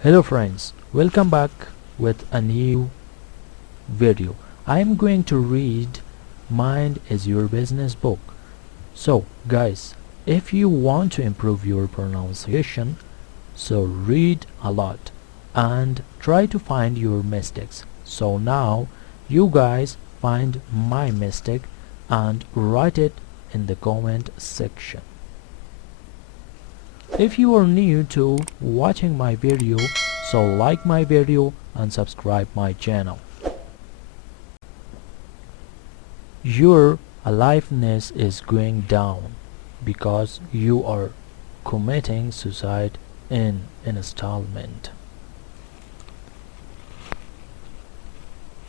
Hello friends, welcome back with a new video. I am going to read Mind is Your Business book. So guys, if you want to improve your pronunciation, so read a lot and try to find your mistakes. So now you guys find my mistake and write it in the comment section. If you are new to watching my video, so like my video and subscribe my channel. Your aliveness is going down because you are committing suicide in installment.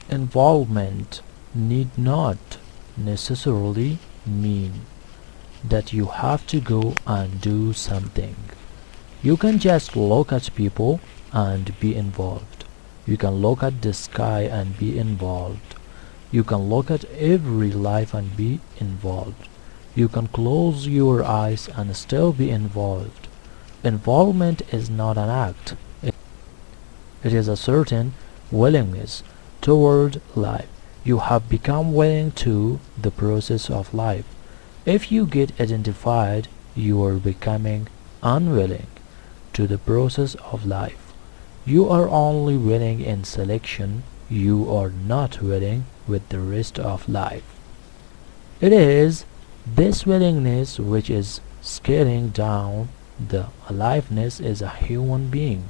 Involvement need not necessarily mean that you have to go and do something. You can just look at people and be involved. You can look at the sky and be involved. You can look at every life and be involved. You can close your eyes and still be involved. Involvement is not an act. It is a certain willingness toward life. You have become willing to the process of life. If you get identified, you are becoming unwilling to the process of life. You are only willing in selection. You are not willing with the rest of life. It is this willingness which is scaling down the aliveness as a human being.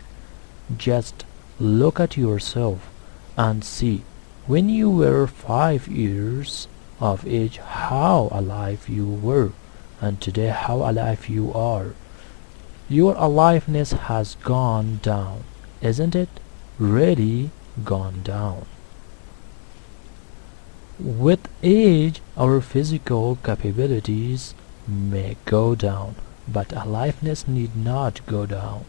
Just look at yourself and see when you were 5 years of age how alive you were, and today how alive you are. Your aliveness has gone down, isn't it? Really gone down. With age, our physical capabilities may go down, but aliveness need not go down.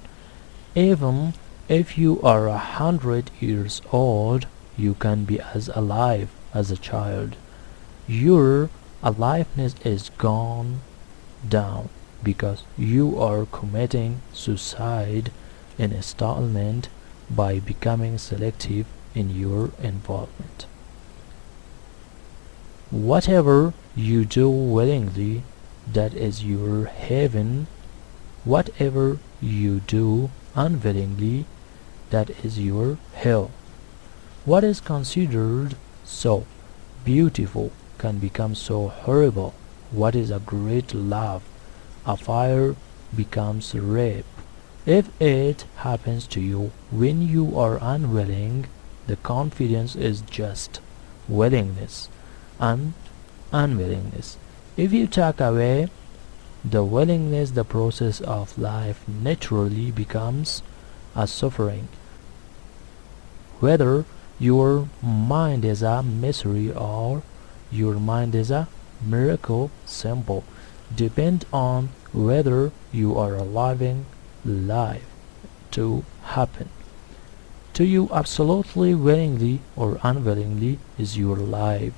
Even if you are 100 years old, you can be as alive as a child. Your aliveness is gone down because you are committing suicide in installment by becoming selective in your involvement. Whatever you do willingly, that is your heaven. Whatever you do unwillingly, that is your hell. What is considered so beautiful can become so horrible. What is a great love? A fire becomes rape. If it happens to you when you are unwilling, the confidence is just willingness and unwillingness. If you take away the willingness, the process of life naturally becomes a suffering. Whether your mind is a misery or your mind is a miracle, simple, depend on whether you are allowing life to happen to you absolutely willingly or unwillingly. Is your life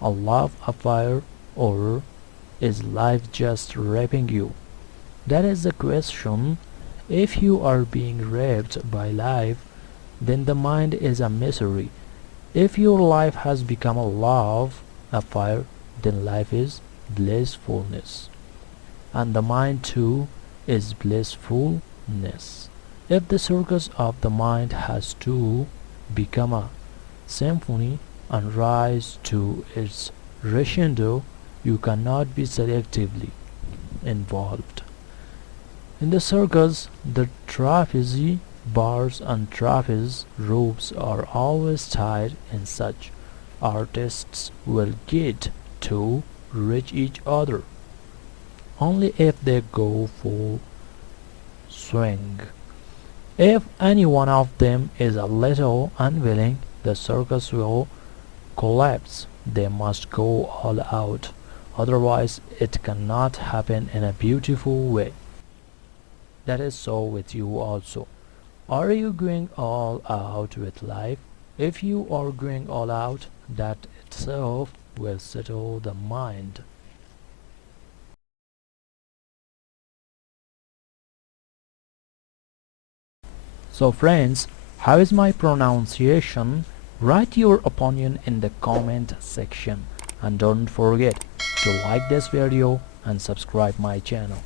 a love affair, or is life just raping you? That is the question. If you are being raped by life, then the mind is a misery. If your life has become a love affair, then life is blissfulness, and the mind too is blissfulness. If the circus of the mind has to become a symphony and rise to its crescendo, you cannot be selectively involved. In the circus, the trapeze bars and trapeze ropes are always tied in such. Artists will get to reach each other only if they go full swing. If any one of them is a little unwilling, the circus will collapse. They must go all out, otherwise it cannot happen in a beautiful way. That is so with you also. Are you going all out with life? If you are going all out, that itself will settle the mind. So friends, how is my pronunciation? Write your opinion in the comment section, and don't forget to like this video and subscribe my channel.